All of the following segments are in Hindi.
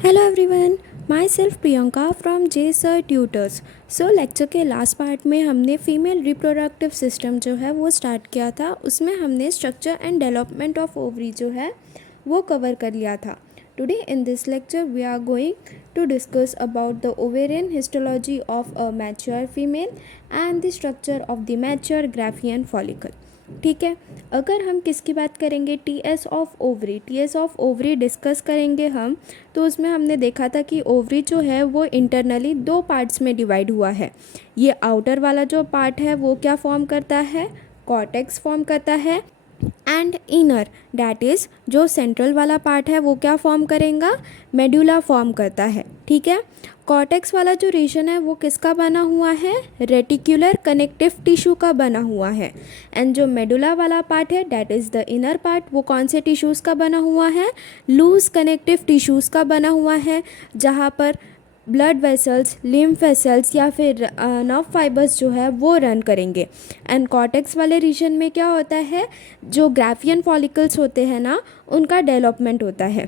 Hello everyone, my self Priyanka from J sir tutors. So lecture के लास्ट पार्ट में हमने फीमेल रिप्रोडक्टिव सिस्टम जो है वो स्टार्ट किया था। उसमें हमने structure and development of ovary जो है वो कवर कर लिया था। Today in this lecture we are going to discuss about the ovarian histology of a mature female and the structure of the mature graafian follicle. ठीक है, अगर हम किसकी बात करेंगे, टीएस ऑफ ओवरी डिस्कस करेंगे हम। तो उसमें हमने देखा था कि ओवरी जो है वो इंटरनली दो पार्ट्स में डिवाइड हुआ है। ये आउटर वाला जो पार्ट है वो क्या फॉर्म करता है, कॉर्टेक्स फॉर्म करता है। एंड इनर डैट इज़ जो सेंट्रल वाला पार्ट है वो क्या फॉर्म करेगा, मेडुला फॉर्म करता है। ठीक है, कॉर्टेक्स वाला जो रीजन है वो किसका बना हुआ है, रेटिकुलर कनेक्टिव टिश्यू का बना हुआ है। एंड जो मेडुला वाला पार्ट है that is the inner part, वो कौन से टिश्यूज़ का बना हुआ है, लूज कनेक्टिव टिश्यूज़ का बना हुआ है, जहाँ पर ब्लड वेसल्स, लिम्फ वेसल्स या फिर नर्व फाइबर्स जो है वो रन करेंगे। एंड कॉर्टेक्स वाले रीजन में क्या होता है, जो ग्राफियन फॉलिकल्स होते हैं ना उनका डेवलपमेंट होता है।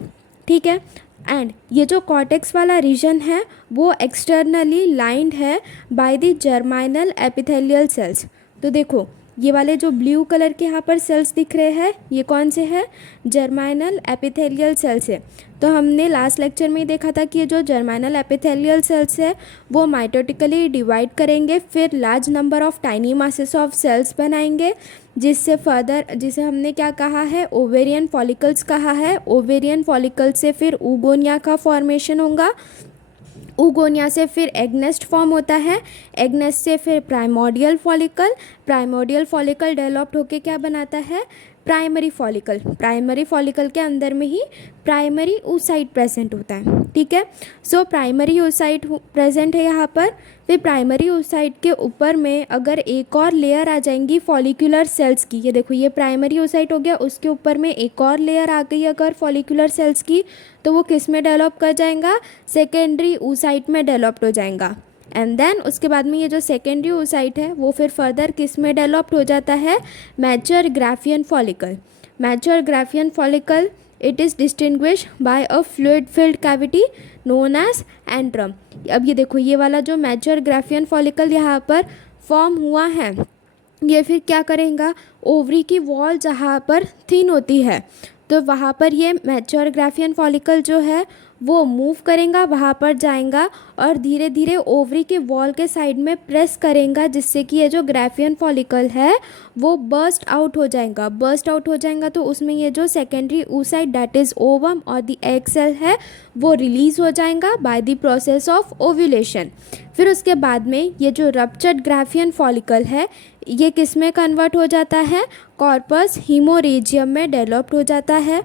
ठीक है, एंड ये जो कॉर्टेक्स वाला रीजन है वो एक्सटर्नली लाइंड है बाय द जर्माइनल एपिथेलियल सेल्स। तो देखो ये वाले जो ब्लू कलर के यहाँ पर सेल्स दिख रहे हैं ये कौन से हैं, जर्माइनल एपिथेलियल सेल्स है। तो हमने लास्ट लेक्चर में ही देखा था कि ये जो जर्माइनल एपिथेलियल सेल्स है वो माइटोटिकली डिवाइड करेंगे, फिर large number of tiny masses of cells बनाएंगे, जिससे फर्दर जिसे हमने क्या कहा है, ओवेरियन फॉलिकल्स कहा है। ओवेरियन फॉलिकल से फिर ऊगोनिया का फॉर्मेशन होगा, ऊगोनिया से फिर एगनेस्ट फॉर्म होता है, एगनेस्ट से फिर primordial follicle, primordial follicle developed होके क्या बनाता है, प्राइमरी फॉलिकल। प्राइमरी फॉलिकल के अंदर में ही प्राइमरी oocyte प्रेजेंट होता है। ठीक है, सो प्राइमरी oocyte प्रेजेंट है यहाँ पर। फिर प्राइमरी oocyte के ऊपर में अगर एक और लेयर आ जाएंगी फॉलिकुलर सेल्स की, ये देखो ये प्राइमरी oocyte हो गया, उसके ऊपर में एक और लेयर आ गई अगर फॉलिकुलर सेल्स की, तो वो किस में डेवलप कर जाएगा, सेकेंडरी oocyte में डेवलप्ड हो जाएगा। एंड देन उसके बाद में ये जो सेकेंडरी oocyte है वो फिर फर्दर किस में डेवलप्ड हो जाता है, mature graafian follicle. Mature graafian follicle it is distinguish by a fluid filled cavity known as antrum. अब ये देखो ये वाला जो मैच्योर ग्राफियन फॉलिकल यहाँ पर फॉर्म हुआ है ये फिर क्या करेगा, ओवरी की वॉल जहाँ पर थिन होती है तो वहाँ पर ये मैच्योर ग्राफियन फॉलिकल जो है वो मूव करेगा, वहाँ पर जाएगा और धीरे धीरे ओवरी के वॉल के साइड में प्रेस करेगा, जिससे कि ये जो ग्राफियन फॉलिकल है वो बर्स्ट आउट हो जाएगा। बर्स्ट आउट हो जाएगा तो उसमें ये जो secondary oocyte that is ovum और द एग सेल है वो रिलीज़ हो जाएगा by the process of ovulation. फिर उसके बाद में ये जो रप्चर्ड ग्राफियन फॉलिकल है ये किस में कन्वर्ट हो जाता है, कॉर्पस हीमोरेजियम में डेवलप्ड हो जाता है।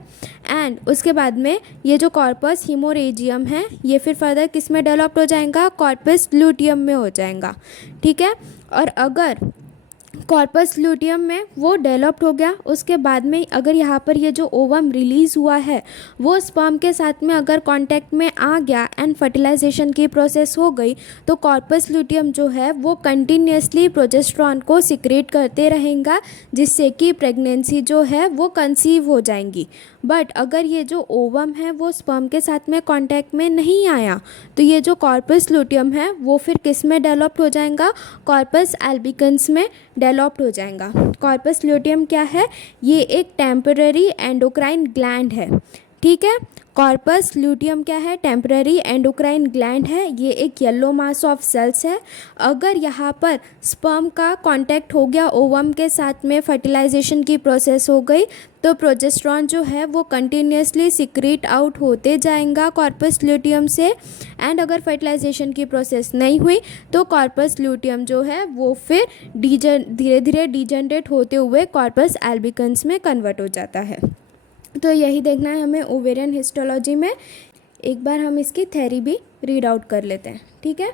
एंड उसके बाद में ये जो कॉर्पस हीमोरेजियम है ये फिर फर्दर किस में डेवलप्ड हो जाएगा, कॉर्पस ल्यूटियम में हो जाएगा। ठीक है, और अगर कॉर्पस ल्यूटियम में वो डेवलप्ड हो गया उसके बाद में अगर यहाँ पर ये जो ओवम रिलीज़ हुआ है वो स्पर्म के साथ में अगर कांटेक्ट में आ गया एंड फर्टिलाइजेशन की प्रोसेस हो गई तो कॉर्पस ल्यूटियम जो है वो कंटिन्यूसली प्रोजेस्टेरॉन को सिक्रेट करते रहेगा, जिससे कि प्रेगनेंसी जो है वो कंसीव हो जाएंगी। बट अगर ये जो ओवम है वो स्पर्म के साथ में कांटेक्ट में नहीं आया तो ये जो कॉर्पस ल्यूटियम है वो फिर किस में डेवलप्ड हो जाएगा, कॉर्पस एल्बिकन्स में डेवलप्ड हो जाएगा। कॉर्पस ल्यूटियम क्या है, ये एक टेम्पररी एंडोक्राइन ग्लैंड है। ठीक है, कॉर्पस ल्यूटियम क्या है, टेम्पररी एंडोक्राइन ग्लैंड है, ये एक येलो मास ऑफ सेल्स है। अगर यहाँ पर स्पर्म का कांटेक्ट हो गया ओवम के साथ में, फर्टिलाइजेशन की प्रोसेस हो गई तो प्रोजेस्टेरॉन जो है वो कंटिन्यूसली सिक्रीट आउट होते जाएगा कॉर्पस ल्यूटियम से। एंड अगर फर्टिलाइजेशन की प्रोसेस नहीं हुई तो कॉर्पस ल्यूटियम जो है वो फिर धीरे धीरे डिजेनरेट होते हुए कॉर्पस एल्बिकन्स में कन्वर्ट हो जाता है। तो यही देखना है हमें ओवेरियन हिस्टोलॉजी में। एक बार हम इसकी थ्योरी भी रीड आउट कर लेते हैं। ठीक है,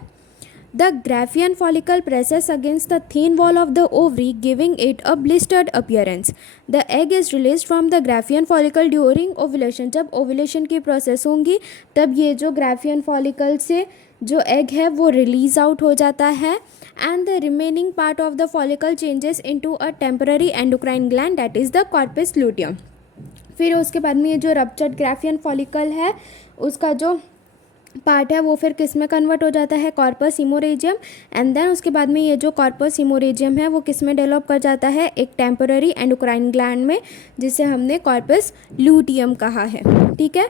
the Graafian follicle presses against the thin wall of the ovary, giving it a blistered appearance. The egg is released from the graphian follicle during ovulation. जब ओव्यूलेशन की प्रोसेस होंगी तब ये जो ग्राफियन फॉलिकल से जो एग है वो रिलीज आउट हो जाता है and the remaining part of the follicle changes into a temporary endocrine gland that is the corpus luteum. फिर उसके बाद में ये जो रप्चर्ड ग्राफियन फॉलिकल है उसका जो पार्ट है वो फिर किस में कन्वर्ट हो जाता है, कॉर्पस इमोरेजियम। एंड देन उसके बाद में ये जो कॉर्पस इमोरेजियम है वो किस में डेवलप कर जाता है, एक टेम्पोररी एंडोक्राइन ग्लैंड में, जिसे हमने कॉर्पस ल्यूटियम कहा है। ठीक है।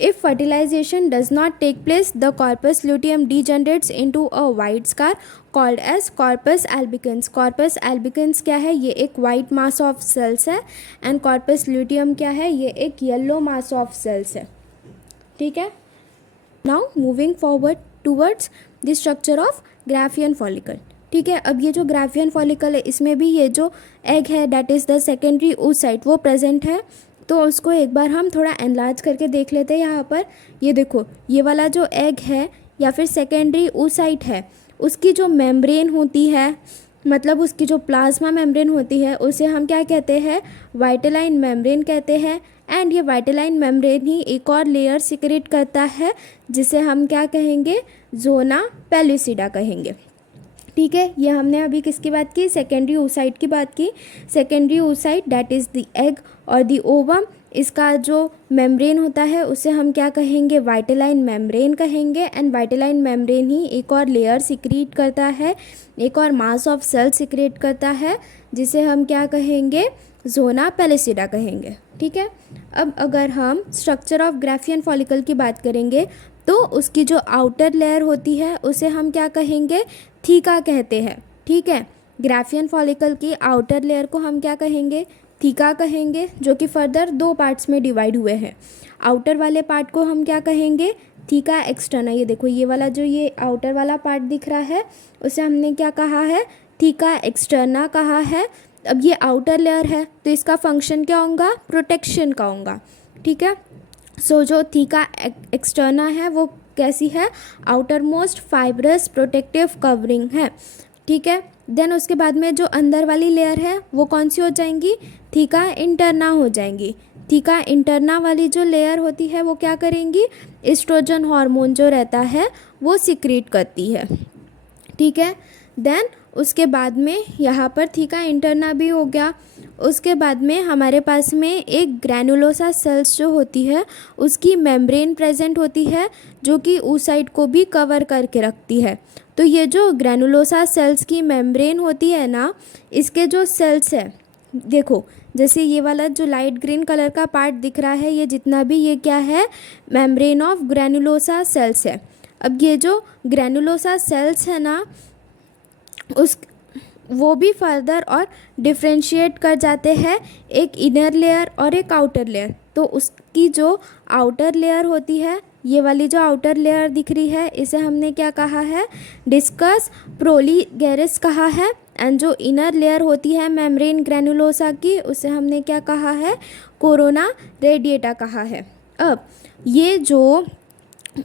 If fertilisation does not take place, the corpus luteum degenerates into a white scar called as corpus albicans. Corpus albicans क्या है, ये एक वाइट मास ऑफ सेल्स है। एंड कॉर्पस ल्यूटियम क्या है, ये एक येलो मास ऑफ सेल्स है। ठीक है। Now moving forward towards the structure of Graafian follicle. ठीक है। अब ये जो ग्राफियन फॉलिकल है इसमें भी ये जो एग है that is the secondary oocyte वो प्रेजेंट है। तो उसको एक बार हम थोड़ा एनलार्ज करके देख लेते हैं। यहाँ पर ये देखो, ये वाला जो एग है या फिर सेकेंडरी oocyte है, उसकी जो मेम्ब्रेन होती है, मतलब उसकी जो प्लाज्मा मेम्ब्रेन होती है, उसे हम क्या कहते हैं, वाइटेलाइन मेम्ब्रेन कहते हैं। एंड ये वाइटेलाइन मेम्ब्रेन ही एक और लेयर सिक्रेट करता है जिसे हम क्या कहेंगे, जोना पेलुसिडा कहेंगे। ठीक है। ये हमने अभी किसकी बात की, सेकेंडरी oocyte की बात की। Secondary oocyte that is the egg और द ओवम, इसका जो मेम्ब्रेन होता है उसे हम क्या कहेंगे, वाइटेलाइन मेम्ब्रेन कहेंगे। एंड वाइटेलाइन मेम्ब्रेन ही एक और लेयर सिक्रीट करता है, एक और मास ऑफ सेल सिक्रेट करता है, जिसे हम क्या कहेंगे, जोना पेलुसिडा कहेंगे। ठीक है। अब अगर हम स्ट्रक्चर ऑफ ग्राफियन फॉलिकल की बात करेंगे तो उसकी जो आउटर लेयर होती है उसे हम क्या कहेंगे, थीका कहते हैं। ठीक है। ग्राफियन फॉलिकल की आउटर लेयर को हम क्या कहेंगे, थीका कहेंगे, जो कि फर्दर दो पार्ट्स में डिवाइड हुए हैं। आउटर वाले पार्ट को हम क्या कहेंगे, थीका एक्सटर्ना। ये देखो, ये वाला जो ये आउटर वाला पार्ट दिख रहा है उसे हमने क्या कहा है, थीका एक्सटर्ना कहा है। अब ये आउटर लेयर है तो इसका फंक्शन क्या होगा, प्रोटेक्शन का होगा। ठीक है। सो जो थीका एक्सटर्ना है वो कैसी है, outer most fibrous protective covering है। ठीक है। देन उसके बाद में जो अंदर वाली लेयर है वो कौन सी हो जाएंगी, थीका इंटरना हो जाएंगी। थीका इंटरना वाली जो लेयर होती है वो क्या करेंगी, एस्ट्रोजन हार्मोन जो रहता है वो सिक्रीट करती है। ठीक है। देन उसके बाद में यहाँ पर थीका इंटरना भी हो गया। उसके बाद में हमारे पास में एक ग्रैनुलोसा सेल्स जो होती है उसकी मेम्ब्रेन प्रेजेंट होती है, जो कि oocyte को भी कवर करके रखती है। तो ये जो ग्रैनुलोसा सेल्स की मेम्ब्रेन होती है ना, इसके जो सेल्स है, देखो जैसे ये वाला जो लाइट ग्रीन कलर का पार्ट दिख रहा है, ये जितना भी ये क्या है, मेम्ब्रेन ऑफ ग्रैनुलोसा सेल्स है। अब ये जो ग्रैनुलोसा सेल्स है ना, उस वो भी फर्दर और डिफ्रेंशिएट कर जाते हैं, एक इनर लेयर और एक आउटर लेयर। तो उसकी जो आउटर लेयर होती है, ये वाली जो आउटर लेयर दिख रही है, इसे हमने क्या कहा है, डिस्कस प्रोलीगेरिस कहा है। एंड जो इनर लेयर होती है मेम्ब्रेन ग्रैनुलोसा की, उसे हमने क्या कहा है, कोरोना रेडिएटा कहा है। अब ये जो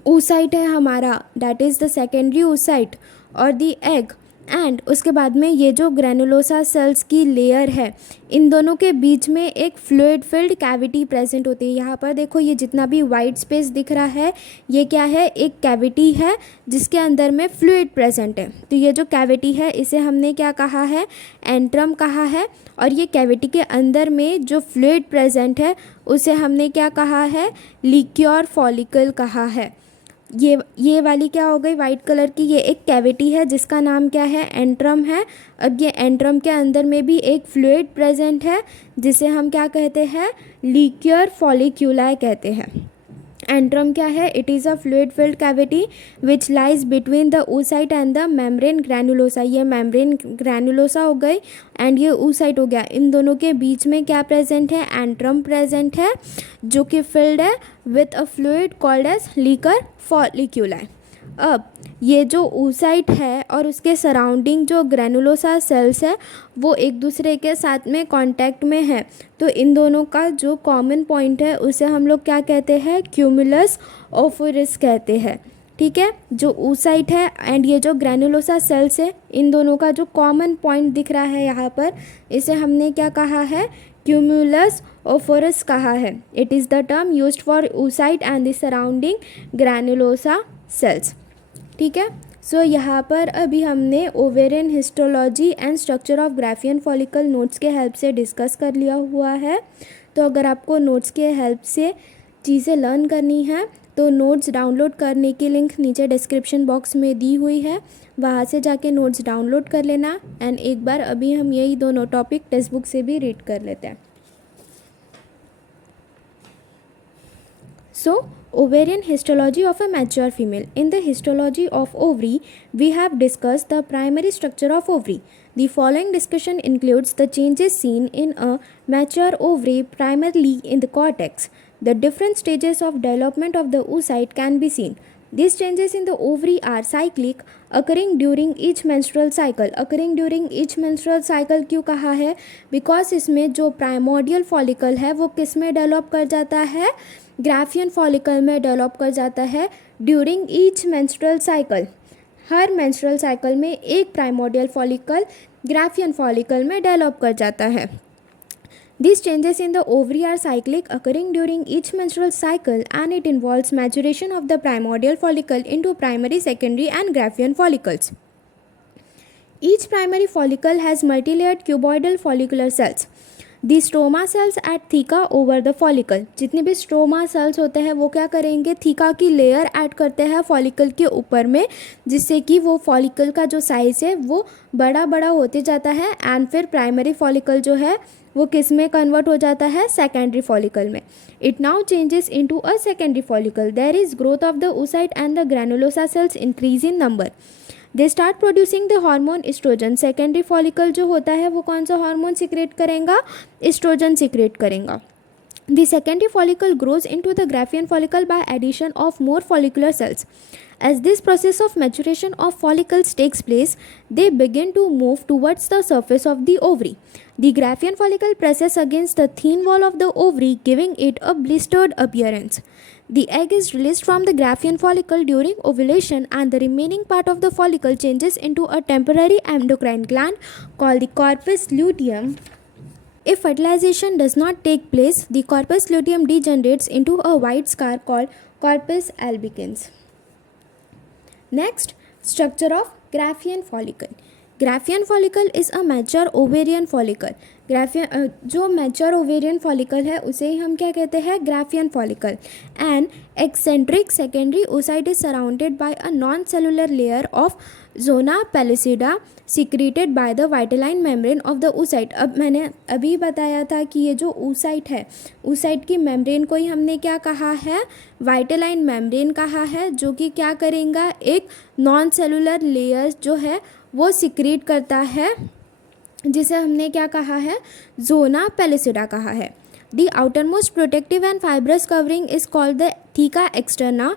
oocyte है हमारा, that is the secondary oocyte और द एग, एंड उसके बाद में ये जो ग्रैनुलोसा सेल्स की लेयर है, इन दोनों के बीच में एक फ्लूइड फिल्ड कैविटी प्रेजेंट होती है। यहाँ पर देखो, ये जितना भी वाइट स्पेस दिख रहा है ये क्या है, एक कैविटी है जिसके अंदर में फ्लूइड प्रेजेंट है। तो ये जो कैविटी है इसे हमने क्या कहा है, एंट्रम कहा है। और ये कैविटी के अंदर में जो फ्लूइड प्रेजेंट है उसे हमने क्या कहा है, लिक्योर फॉलिकल कहा है। ये वाली क्या हो गई, वाइट कलर की, ये एक कैविटी है जिसका नाम क्या है, एंट्रम है। अब ये एंट्रम के अंदर में भी एक फ्लूइड प्रेजेंट है जिसे हम क्या कहते हैं, लिक्योर फॉलिक्यूलाई कहते हैं। एंट्रम क्या है, it is a fluid filled cavity which lies between the oocyte and the membrane granulosa. ये मेम्ब्रेन ग्रैनुलोसा हो गई एंड ये oocyte हो गया। इन दोनों के बीच में क्या प्रेजेंट है, एंट्रम प्रेजेंट है, जो कि फिल्ड है with a fluid called as liquor folliculi. अब ये जो oocyte है और उसके सराउंडिंग जो ग्रैनुलोसा सेल्स है वो एक दूसरे के साथ में कांटेक्ट में है। तो इन दोनों का जो कॉमन पॉइंट है उसे हम लोग क्या कहते हैं, क्यूमुलस ओफोरिस कहते हैं। ठीक है। जो oocyte है एंड ये जो ग्रैनुलोसा सेल्स है, इन दोनों का जो कॉमन पॉइंट दिख रहा है यहाँ पर, इसे हमने क्या कहा है, क्यूमुलस ओफोरिस कहा है। It is the term used for oocyte and the surrounding granulosa sales. ठीक है। सो यहाँ पर अभी हमने ovarian histology and structure of Graafian follicle notes के हेल्प से डिस्कस कर लिया हुआ है। तो अगर आपको नोट्स के हेल्प से चीज़ें लर्न करनी है तो नोट्स डाउनलोड करने की लिंक नीचे डिस्क्रिप्शन बॉक्स में दी हुई है, वहाँ से जाके नोट्स डाउनलोड कर लेना। एंड एक बार अभी हम यही दोनों टॉपिक टेक्स्ट बुक से भी रीड कर लेते हैं। So, ovarian histology of a mature female. In the histology of ovary, we have discussed the primary structure of ovary. The following discussion includes the changes seen in a mature ovary primarily in the cortex. The different stages of development of the oocyte can be seen. These changes in the ovary are cyclic, occurring during each menstrual cycle. Occurring during each menstrual cycle क्यों कहा है? Because इसमें जो प्राइमोडियल फॉलिकल है वो किस में डेवलप कर जाता है? ग्राफियन फॉलिकल में डेवलप कर जाता है ड्यूरिंग ईच मेंस्ट्रुअल साइकिल। हर मेंस्ट्रुअल साइकिल में एक प्राइमोडियल फॉलिकल ग्राफियन फॉलिकल में डेवलप कर जाता है। These changes in the ovary are cyclic, occurring during each menstrual cycle, and it involves maturation of the primordial follicle into primary, secondary, and Graafian follicles. Each primary follicle has multilayered cuboidal follicular cells. The stroma cells at theca over the follicle. जितने भी स्ट्रोमा सेल्स होते हैं वो क्या करेंगे? थीका की लेयर ऐड करते हैं फॉलिकल के ऊपर में, जिससे कि वो फॉलिकल का जो साइज़ है वो बड़ा बड़ा होते जाता है। एंड फिर प्राइमरी फॉलिकल जो है वो किस में कन्वर्ट हो जाता है? सेकेंडरी फॉलिकल में। It now changes into a secondary follicle. There is growth of the oocyte and the granulosa cells increase in number. They start producing the hormone estrogen. Secondary follicle जो होता है वो कौन सा हार्मोन सिक्रेट करेगा? एस्ट्रोजन सिक्रेट करेगा। The secondary follicle grows into the Graafian follicle by addition of more follicular cells. As this process of maturation of follicles takes place, they begin to move towards the surface of the ovary. The Graafian follicle presses against the thin wall of the ovary, giving it a blistered appearance. The egg is released from the Graafian follicle during ovulation, and the remaining part of the follicle changes into a temporary endocrine gland called the corpus luteum. If fertilization does not take place, the corpus luteum degenerates into a white scar called corpus albicans. Next, structure of Graafian follicle. Graafian follicle is a mature ovarian follicle. जो मैच्योर ओवेरियन फॉलिकल है उसे ही हम क्या कहते हैं? Graafian follicle. And eccentric secondary oocyte is surrounded by a non cellular layer of zona pellucida secreted by the vitelline membrane of the oocyte। अब मैंने अभी बताया था कि ये जो oocyte है, oocyte की मेम्ब्रेन को ही हमने क्या कहा है? वाइटेलाइन मेम्ब्रेन कहा है, जो कि क्या करेगा? एक नॉन सेलुलर लेयर जो है वो सिक्रीट करता है, जिसे हमने क्या कहा है? जोना पेलिसिडा कहा है। The outermost protective and fibrous covering is called the theca externa.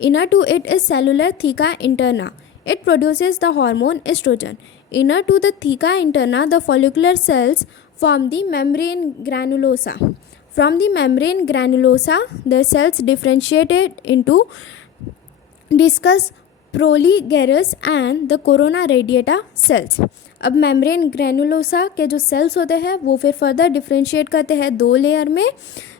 Inner to it is cellular theca interna. It produces the hormone estrogen. Inner to the theca interna, the follicular cells form the membrane granulosa. From the membrane granulosa, the cells differentiated into discus proligerus and the corona radiata cells. अब मेम्ब्रेन ग्रैनुलोसा के जो सेल्स होते हैं वो फिर फर्दर डिफ्रेंशिएट करते हैं दो लेयर में।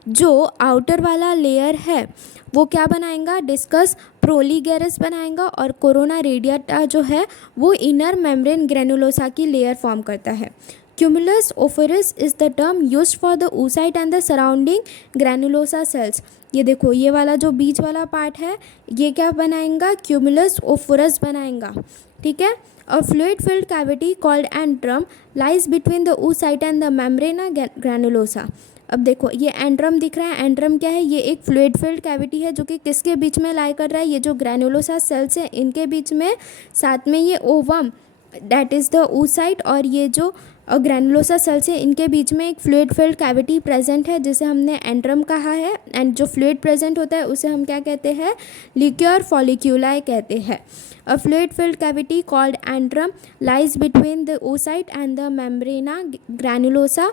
जो आउटर वाला लेयर है वो क्या बनाएगा? डिस्कस प्रोलीगेरस बनाएगा, और कोरोना रेडिएटा जो है वो इनर मेम्ब्रेन ग्रैनुलोसा की लेयर फॉर्म करता है। Cumulus oophorus is the term used for the oocyte and the surrounding granulosa cells. ये देखो, ये वाला जो बीच वाला पार्ट है ये क्या बनाएगा? क्यूमुलस ओफोरस बनाएगा। ठीक है। A fluid filled cavity called antrum lies between the oocyte and the membrana granulosa. अब देखो ये एंड्रम दिख रहा है। एंड्रम क्या है? ये एक फ्लूइड फिल्ड कैविटी है जो कि किसके बीच में लाई कर रहा है? ये जो ग्रैनुलोसा सेल्स है इनके बीच में, साथ में ये ovum that is the oocyte और ये जो ग्रैनुलोसा सेल्स है इनके बीच में एक फ्लूइड फिल्ड कैविटी प्रेजेंट है जिसे हमने एंड्रम कहा है। एंड जो फ्लूइड प्रेजेंट होता है उसे हम क्या कहते हैं? लिक्योर फॉलिक्यूलाई कहते हैं। A fluid filled cavity called antrum lies between the oocyte and the membrana granulosa.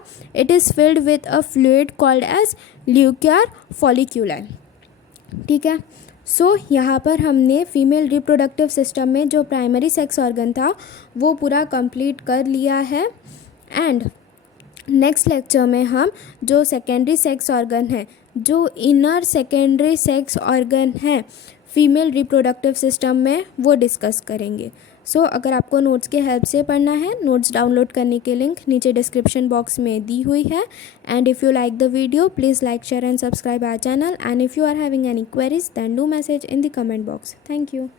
It is filled with a fluid called as liquor folliculi. ठीक है। सो यहाँ पर हमने फीमेल रिप्रोडक्टिव सिस्टम में जो प्राइमरी सेक्स ऑर्गन था वो पूरा कंप्लीट कर लिया है। एंड नेक्स्ट लेक्चर में हम जो सेकेंडरी सेक्स ऑर्गन है, जो इनर सेकेंडरी सेक्स ऑर्गन है फीमेल रिप्रोडक्टिव सिस्टम में वो डिस्कस करेंगे। सो अगर आपको नोट्स के हेल्प से पढ़ना है, नोट्स डाउनलोड करने के लिंक नीचे डिस्क्रिप्शन बॉक्स में दी हुई है। And if you like the video please like, share and subscribe our channel. And if you are having any queries then do message in the comment box. Thank you.